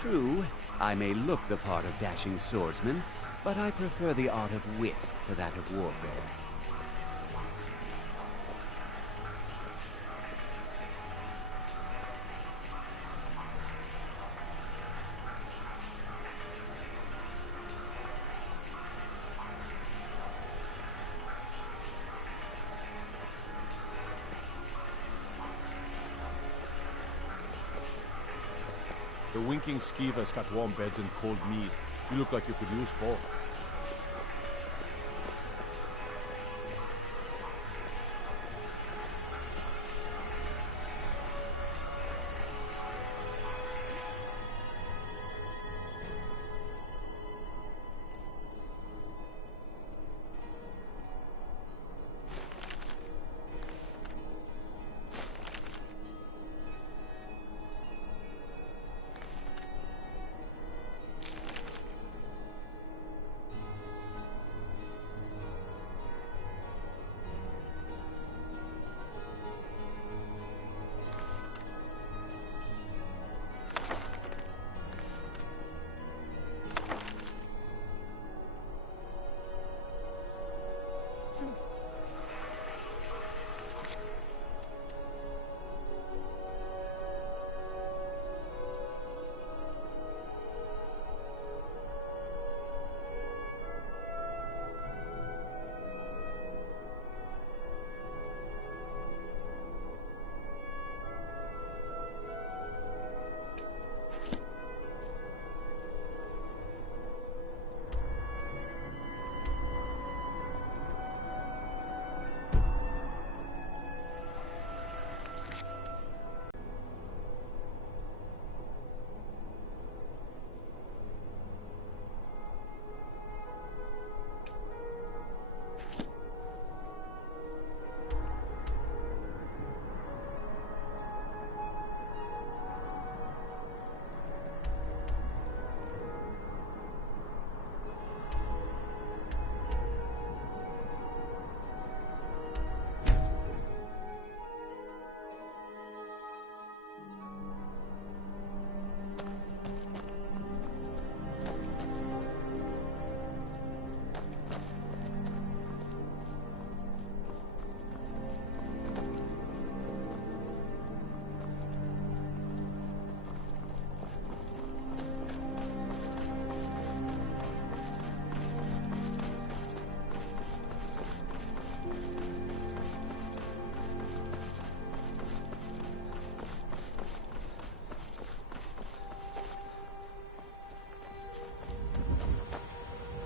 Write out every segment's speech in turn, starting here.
True, I may look the part of dashing swordsman, but I prefer the art of wit to that of warfare. The winking skeever's got warm beds and cold meat. You look like you could use both.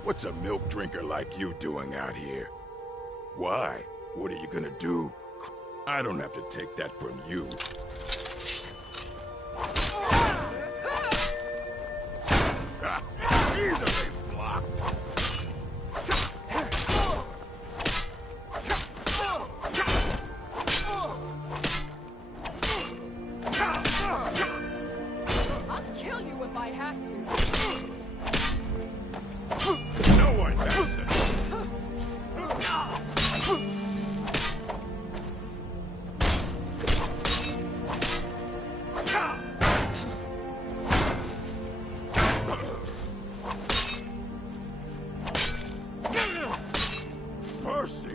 What's a milk drinker like you doing out here? Why? What are you gonna do? I don't have to take that from you. Easily blocked. I'll kill you if I have to. No one has it. Mercy.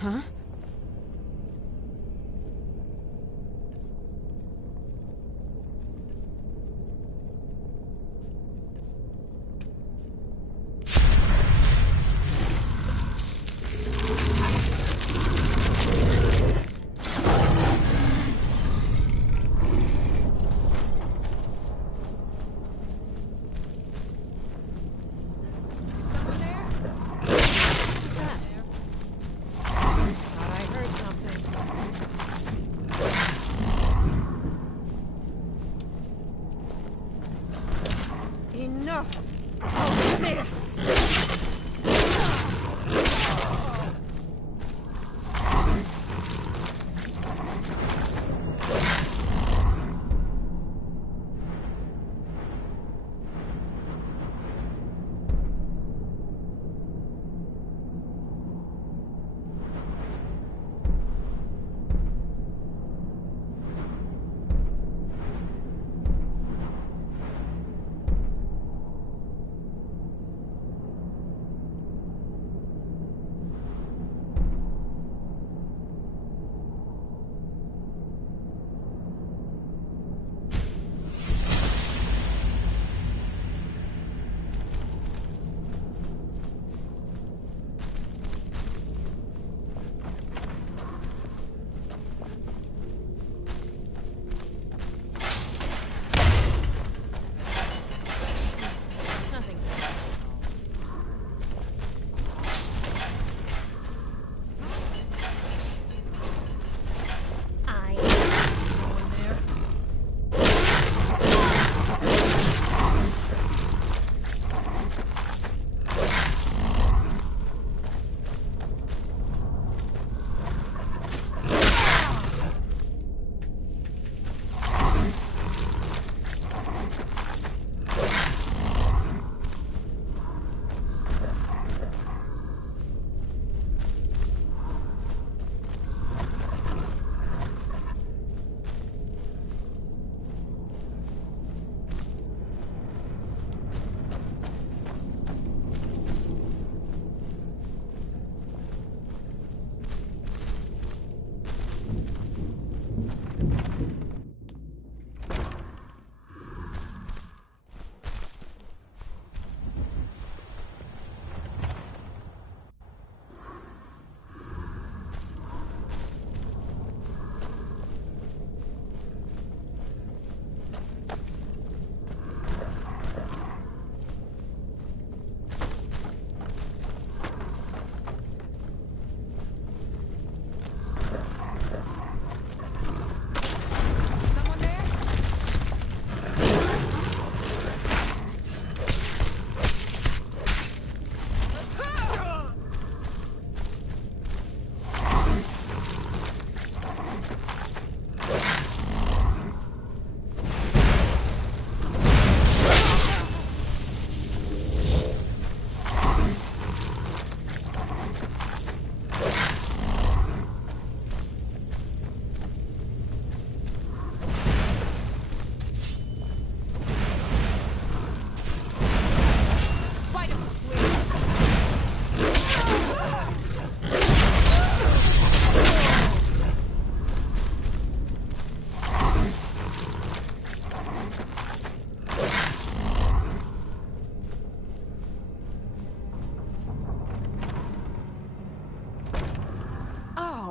Huh? Someone there? Who's that?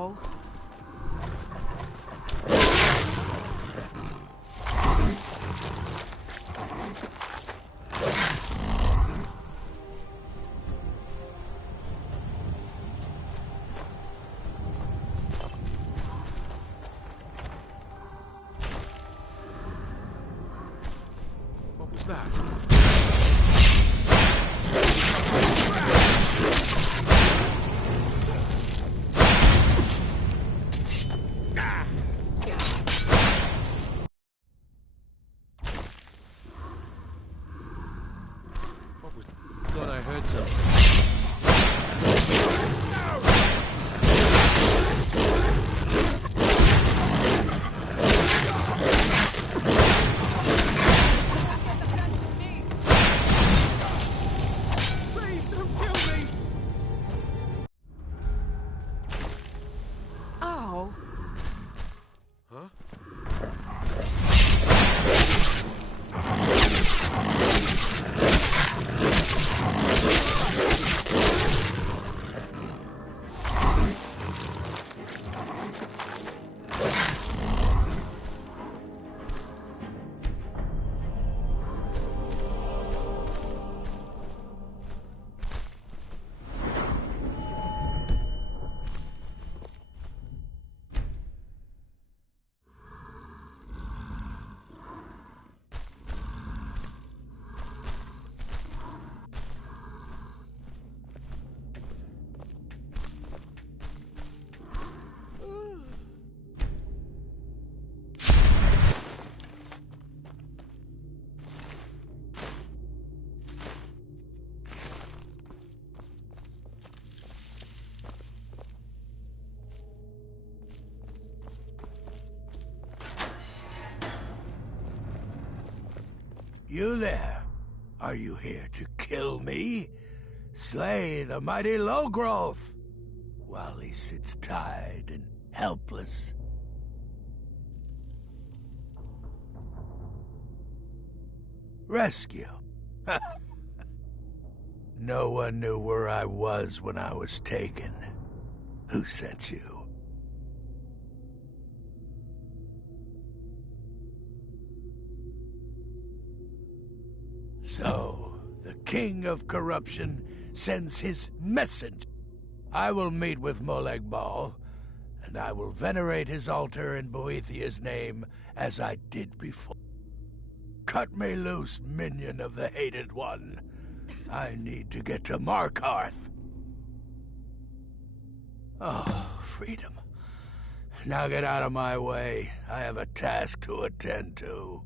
Ow. What was that? What was... Thought I heard something. Please don't kill me! Ow. Huh? You there? Are you here to kill me? Slay the mighty Logrove while he sits tied and helpless. Rescue? No one knew where I was when I was taken. Who sent you? So, the king of corruption sends his messenger. I will meet with Molag Bal, and I will venerate his altar in Boethiah's name as I did before. Cut me loose, minion of the Hated One. I need to get to Markarth. Oh, freedom. Now get out of my way. I have a task to attend to.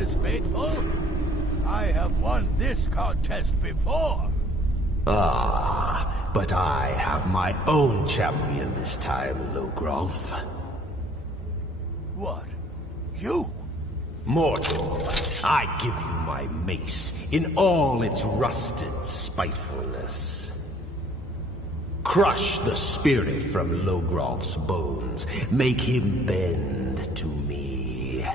Boethius faithful. I have won this contest before. Ah, but I have my own champion this time, Logrolf. What? You? Mortal, I give you my mace in all its rusted spitefulness. Crush the spirit from Logrolf's bones. Make him bend to me.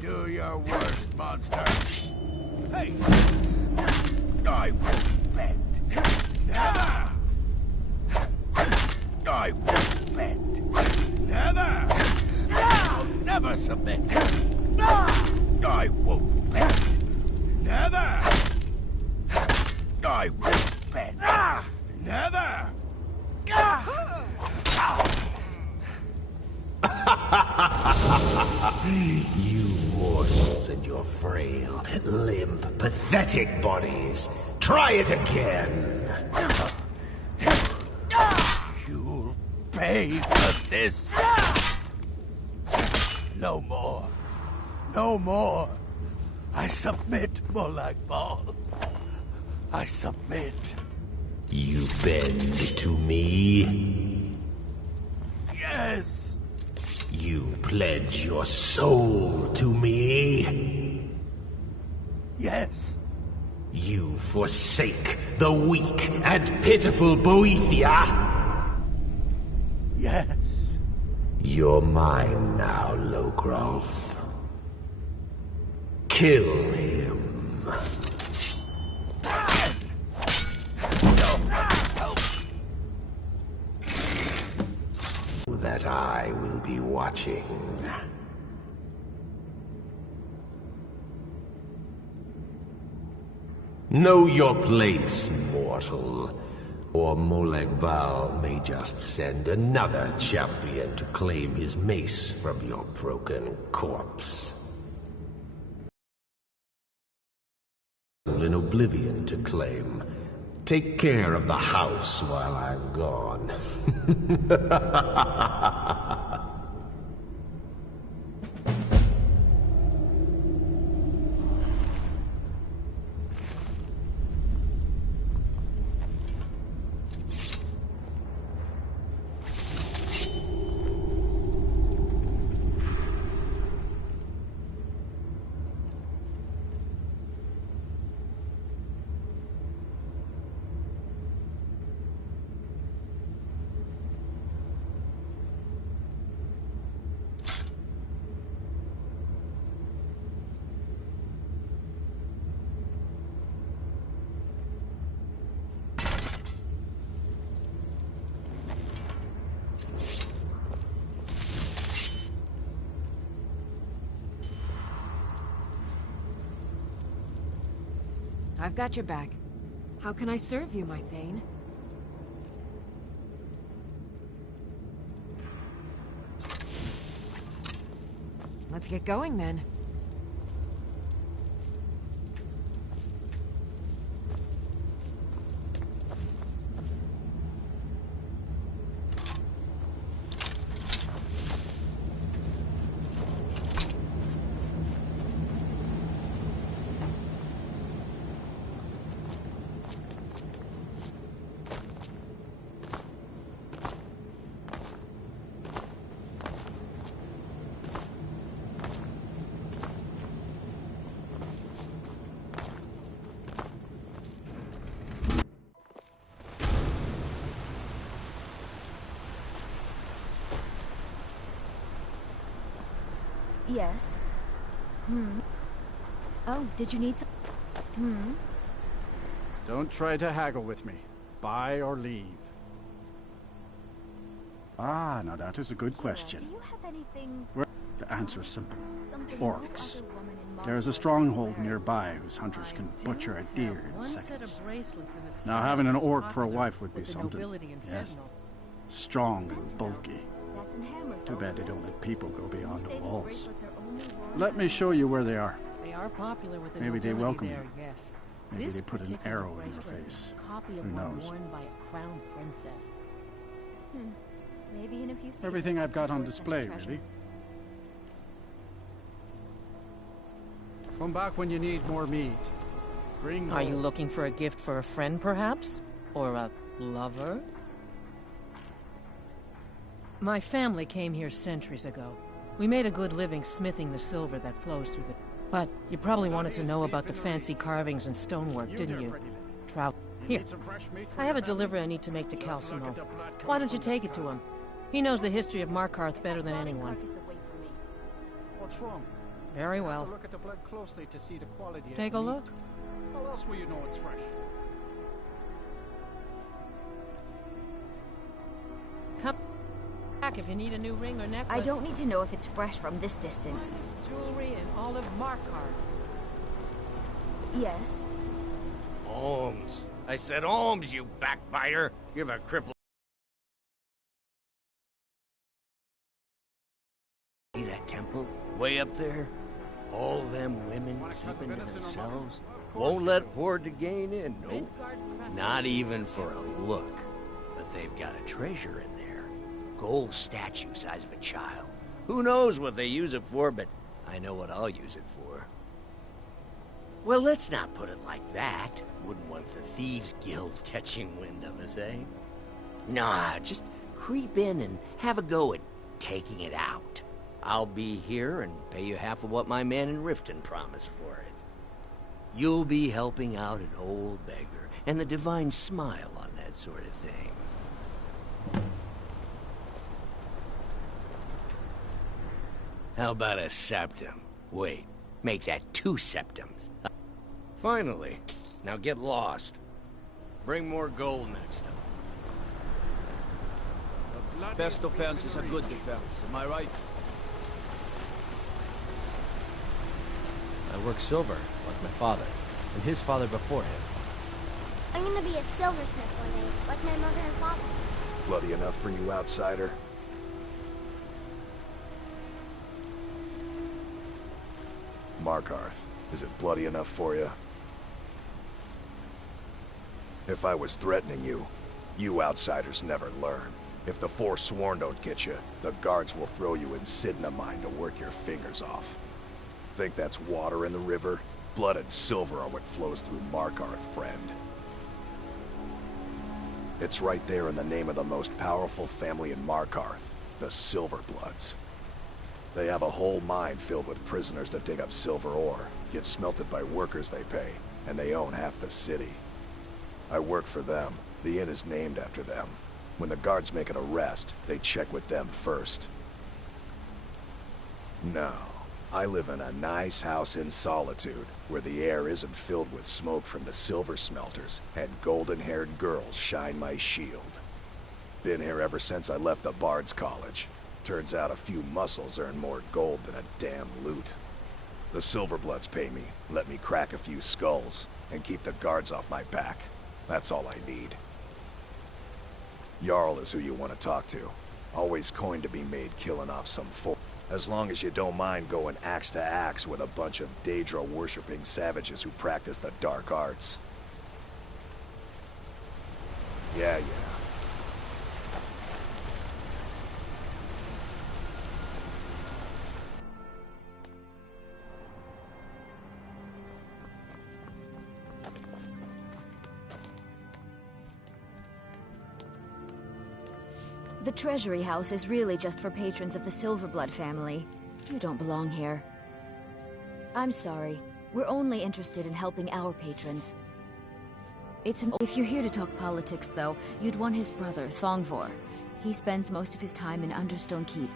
Do your worst, monster. Hey! I won't bend. Never! I won't bend. Never! I'll never submit. I won't bend. Never! I won't bend. Never! You mortals and your frail, limp, pathetic bodies. Try it again. You'll pay for this. No more. No more. I submit, Molag Bal. I submit. You bend to me? Yes. You pledge your soul to me? Yes. You forsake the weak and pitiful Boethia? Yes. You're mine now, Logrolf. Kill him. That I will be watching. Know your place, mortal. Or Molag Bal may just send another champion to claim his mace from your broken corpse. In oblivion to claim. Take care of the house while I'm gone. I've got your back. How can I serve you, my Thane? Let's get going, then. Yes. Oh, did you need some? Don't try to haggle with me. Buy or leave. Ah, now that is a good question. Do you have anything? The answer is simple. Something Orcs. no other woman in There is a Margate stronghold would wear? nearby whose hunters can butcher a deer in One set seconds. of bracelets in a Now style having an that's orc for a popular wife would be with the something. nobility and Yes. Sentinel. Strong and bulky. That's in Hammerfell, Too bad they don't right? let people go You beyond say the these walls. bracelets are only worn Let me show you where they are. They are popular with the Maybe they nobility welcome there, you. yes. Maybe This they put an particular arrow in her bracelet is face. a copy of Who one knows? worn by a crown princess. Maybe in a few seasons. Everything I've got on I'll display, treasure. really. Come back when you need more meat. Bring Are you home. looking for a gift for a friend, perhaps? Or a lover? My family came here centuries ago. We made a good living smithing the silver that flows through the... But you probably wanted to know about the fancy carvings and stonework, didn't you? Trout. Here. I have a delivery I need to make to Calcimo. Why don't you take it to him? He knows the history of Markarth better than anyone. What's wrong? Very You have well. to look at the blood closely to see the quality. Take of a the look. meat. How else will you know it's fresh? Come back if you need a new ring or necklace. I don't need to know if it's fresh from this distance. Jewelry and olive Markarth. Yes. Holmes. I said Holmes, you backbiter. You're a cripple. See that temple? Way up there? All them women keeping to themselves? Won't let poor Degain in, nope. Not even for a look. But they've got a treasure in there. Gold statue size of a child. Who knows what they use it for, but I know what I'll use it for. Well, let's not put it like that. Wouldn't want the Thieves Guild catching wind of us, eh? Nah, just creep in and have a go at taking it out. I'll be here and pay you half of what my man in Riften promised for it. You'll be helping out an old beggar, and the divine smile on that sort of thing. How about a septum? Wait, make that 2 septums. Finally. Now get lost. Bring more gold next time. Best offense is a good defense, am I right? I work silver, like my father, and his father before him. I'm gonna be a silversmith one day, like my mother and father. Bloody enough for you, outsider? Markarth, is it bloody enough for you? If I was threatening you, you outsiders never learn. If the Forsworn don't get you, the guards will throw you in Sidna mine to work your fingers off. Think that's water in the river? Blood and silver are what flows through Markarth, friend. It's right there in the name of the most powerful family in Markarth, the Silverbloods. They have a whole mine filled with prisoners to dig up silver ore, get smelted by workers they pay, and they own half the city. I work for them. The inn is named after them. When the guards make an arrest, they check with them first. No, I live in a nice house in solitude, where the air isn't filled with smoke from the silver smelters, and golden-haired girls shine my shield. Been here ever since I left the Bard's College. Turns out a few muscles earn more gold than a damn loot. The Silverbloods pay me, let me crack a few skulls, and keep the guards off my back. That's all I need. Jarl is who you want to talk to. Always coin to be made killing off some folk. As long as you don't mind going axe to axe with a bunch of Daedra-worshipping savages who practice the dark arts. Yeah. The Treasury House is really just for patrons of the Silverblood family. You don't belong here. I'm sorry. We're only interested in helping our patrons. If you're here to talk politics, though, you'd want his brother, Thongvor. He spends most of his time in Understone Keep.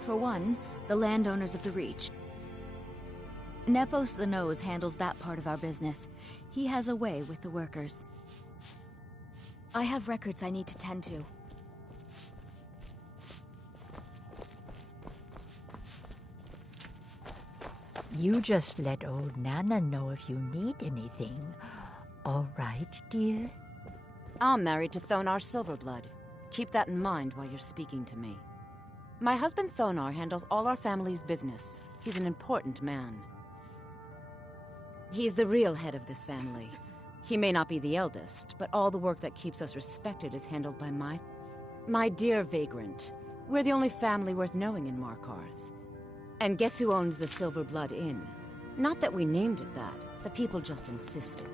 For one, the landowners of the Reach. Nepos the Nose handles that part of our business. He has a way with the workers. I have records I need to tend to. You just let old Nana know if you need anything. All right, dear? I'm married to Thonar Silverblood. Keep that in mind while you're speaking to me. My husband Thonar handles all our family's business. He's an important man. He's the real head of this family. He may not be the eldest, but all the work that keeps us respected is handled by my dear Vagrant. We're the only family worth knowing in Markarth. And guess who owns the Silver Blood Inn? Not that we named it that. The people just insisted.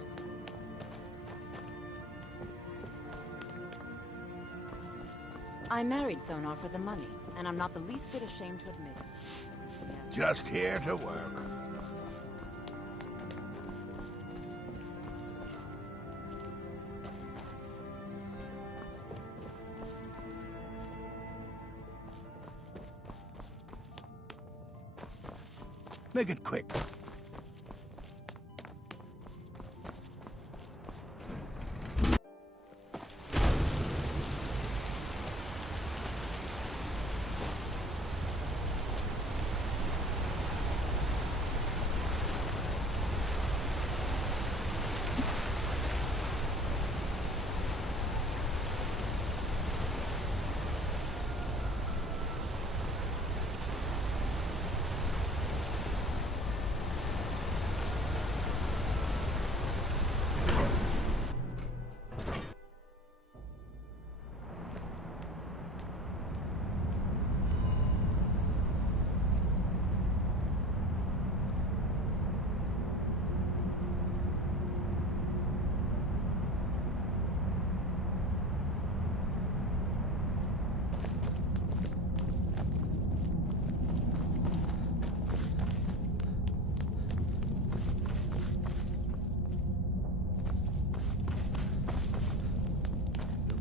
I married Thonar for the money, and I'm not the least bit ashamed to admit it. Yes. Just here to work. Make it quick.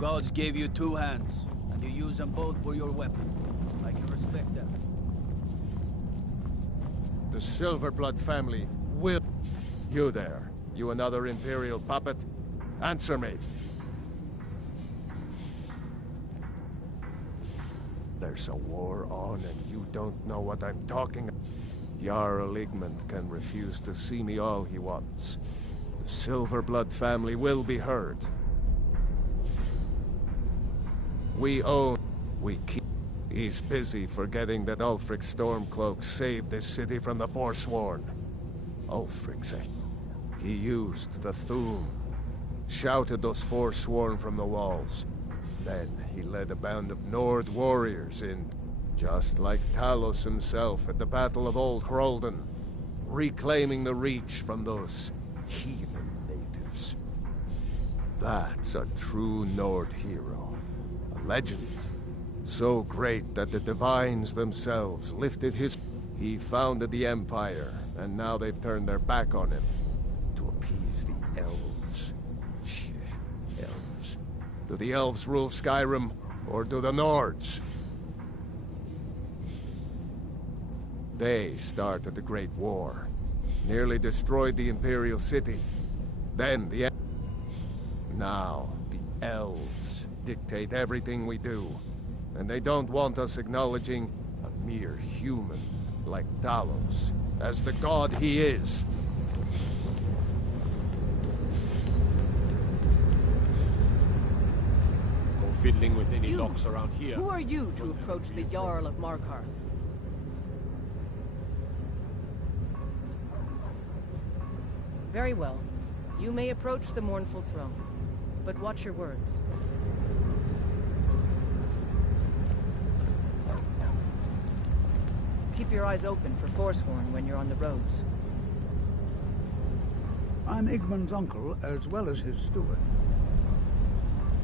Gods gave you two hands, and you use them both for your weapon. I can respect that. The Silverblood family will... You there. You another Imperial puppet? Answer me. There's a war on and you don't know what I'm talking about. Jarl Igmund can refuse to see me all he wants. The Silverblood family will be heard. We own, we keep. He's busy forgetting that Ulfric Stormcloak saved this city from the Forsworn. Ulfric said he used the Thum, shouted those Forsworn from the walls. Then he led a band of Nord warriors in, just like Talos himself at the Battle of Old Hroldan, reclaiming the Reach from those heathen natives. That's a true Nord hero. Legend. So great that the Divines themselves lifted his... He founded the Empire, and now they've turned their back on him. To appease the Elves. Elves. Do the Elves rule Skyrim, or do the Nords? They started the Great War. Nearly destroyed the Imperial City. Then the... Now, the Elves dictate everything we do, and they don't want us acknowledging a mere human like Talos as the god he is. Go fiddling with any locks around here. Who are you to approach the Jarl of Markarth? Very well. You may approach the mournful throne, but watch your words. Keep your eyes open for Forsworn when you're on the roads. I'm Igmund's uncle, as well as his steward.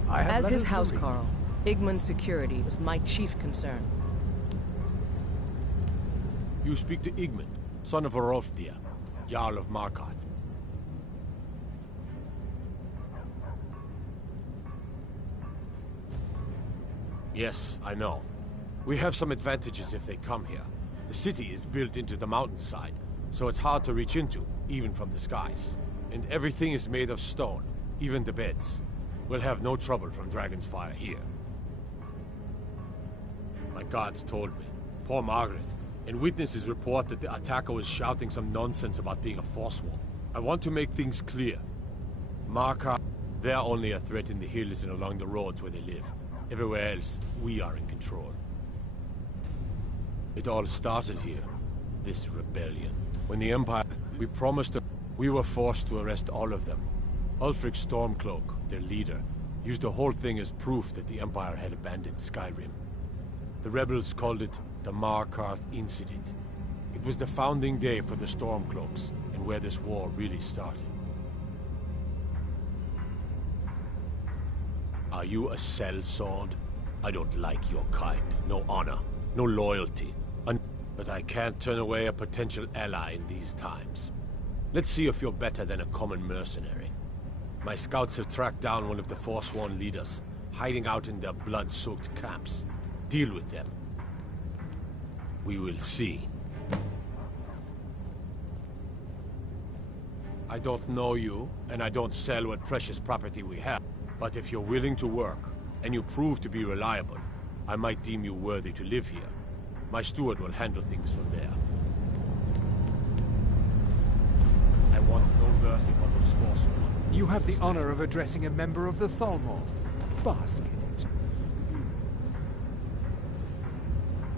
I have As his letters to read. housecarl, Igmund's security was my chief concern. You speak to Igmund, son of Orolfdir, Jarl of Markarth. Yes, I know. We have some advantages if they come here. The city is built into the mountainside, so it's hard to reach into, even from the skies. And everything is made of stone, even the beds. We'll have no trouble from Dragon's Fire here. My guards told me. Poor Margaret. And witnesses report that the attacker was shouting some nonsense about being a Forsworn. I want to make things clear. Markarth, they're only a threat in the hills and along the roads where they live. Everywhere else, we are in control. It all started here, this rebellion. When the Empire... We promised to... We were forced to arrest all of them. Ulfric Stormcloak, their leader, used the whole thing as proof that the Empire had abandoned Skyrim. The rebels called it the Markarth Incident. It was the founding day for the Stormcloaks, and where this war really started. Are you a sellsword? I don't like your kind. No honor, no loyalty. But I can't turn away a potential ally in these times. Let's see if you're better than a common mercenary. My scouts have tracked down one of the Forsworn leaders, hiding out in their blood-soaked camps. Deal with them. We will see. I don't know you, and I don't sell what precious property we have. But if you're willing to work, and you prove to be reliable, I might deem you worthy to live here. My steward will handle things from there. I want no mercy for those Forsworn. You have the honor of addressing a member of the Thalmor. Bask in it.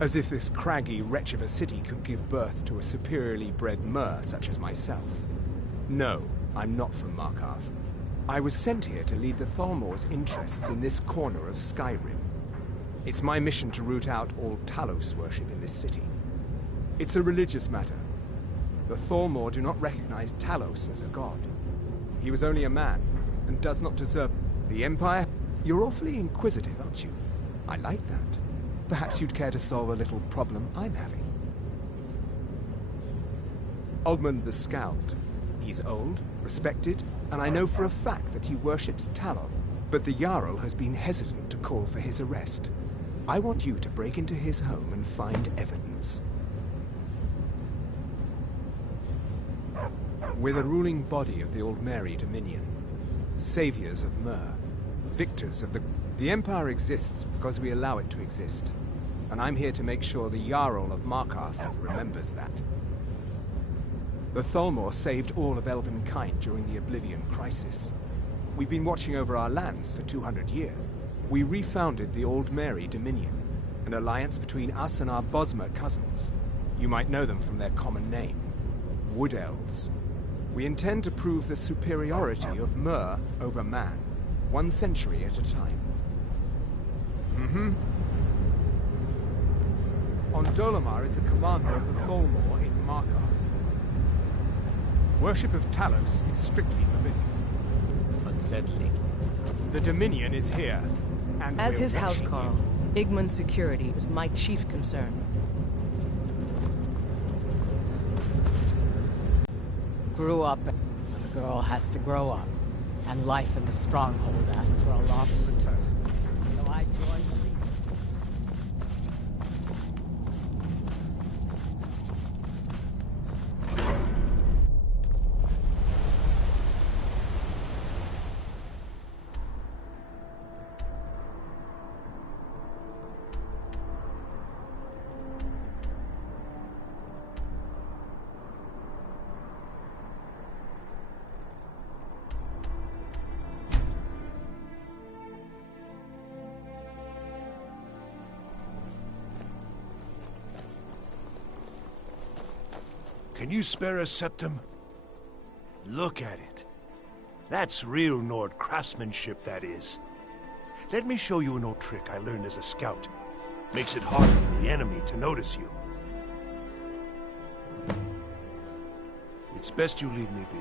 As if this craggy wretch of a city could give birth to a superiorly bred mer such as myself. No, I'm not from Markarth. I was sent here to lead the Thalmor's interests in this corner of Skyrim. It's my mission to root out all Talos worship in this city. It's a religious matter. The Thalmor do not recognize Talos as a god. He was only a man, and does not deserve the Empire. You're awfully inquisitive, aren't you? I like that. Perhaps you'd care to solve a little problem I'm having. Ogmund the Scout. He's old, respected, and I know for a fact that he worships Talon. But the Jarl has been hesitant to call for his arrest. I want you to break into his home and find evidence. We're the ruling body of the Old Mary Dominion. Saviors of Myr. Victors of the... The Empire exists because we allow it to exist. And I'm here to make sure the Jarl of Markarth remembers that. The Thalmor saved all of Elvenkind during the Oblivion Crisis. We've been watching over our lands for 200 years. We refounded the Old Mary Dominion, an alliance between us and our Bosmer cousins. You might know them from their common name, Wood Elves. We intend to prove the superiority of Myr over man, 1 century at a time. Ondolomar is the commander of the Thalmor in Markarth. Worship of Talos is strictly forbidden. Unsettling. The Dominion is here, and as we're his housecarl, Igmund's security is my chief concern. Grew up, and a girl has to grow up, and life in the stronghold asks for a lot in return. So I joined the Legion. Can you spare a septum? Look at it. That's real Nord craftsmanship, that is. Let me show you an old trick I learned as a scout. Makes it harder for the enemy to notice you. It's best you leave me be.